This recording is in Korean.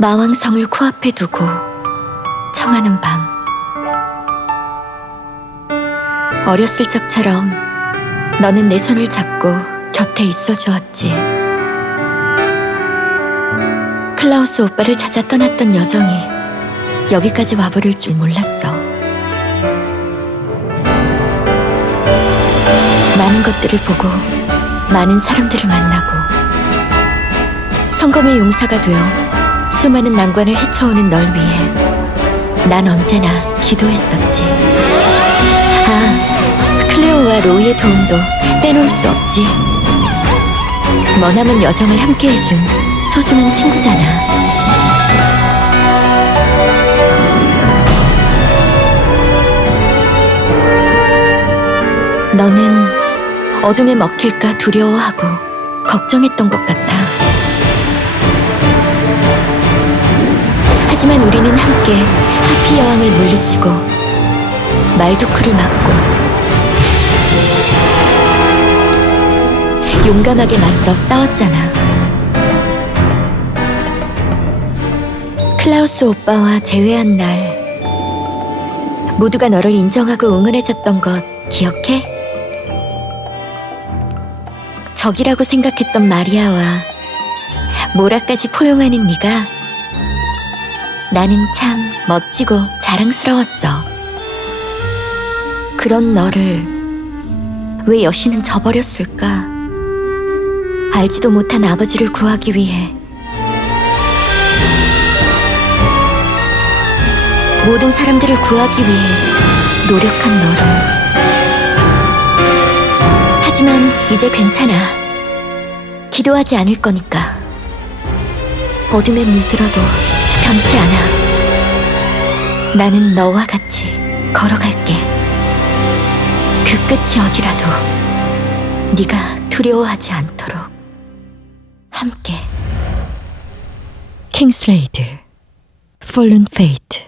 마왕성을 코앞에 두고 청하는 밤. 어렸을 적처럼 너는 내 손을 잡고 곁에 있어 주었지. 클라우스 오빠를 찾아 떠났던 여정이 여기까지 와버릴 줄 몰랐어. 많은 것들을 보고 많은 사람들을 만나고 성검의 용사가 되어 수많은 난관을 헤쳐오는 널 위해 난 언제나 기도했었지. 아, 클레오와 로이의 도움도 빼놓을 수 없지. 머나먼 여정을 함께 해준 소중한 친구잖아. 너는 어둠에 먹힐까 두려워하고 걱정했던 것 같아. 하지만 우리는 함께 하피 여왕을 물리치고 말두크를 막고 용감하게 맞서 싸웠잖아. 클라우스 오빠와 재회한 날 모두가 너를 인정하고 응원해줬던 것 기억해? 적이라고 생각했던 마리아와 모라까지 포용하는 네가 나는 참 멋지고 자랑스러웠어. 그런 너를 왜 여신은 저버렸을까? 알지도 못한 아버지를 구하기 위해 모든 사람들을 구하기 위해 노력한 너를 하지만 이제 괜찮아. 기도하지 않을 거니까. 어둠에 물들어도 변치 않아. 나는 너와 같이 걸어갈게. 그 끝이 어디라도 네가 두려워하지 않도록 함께. 킹스레이드 Fallen Fate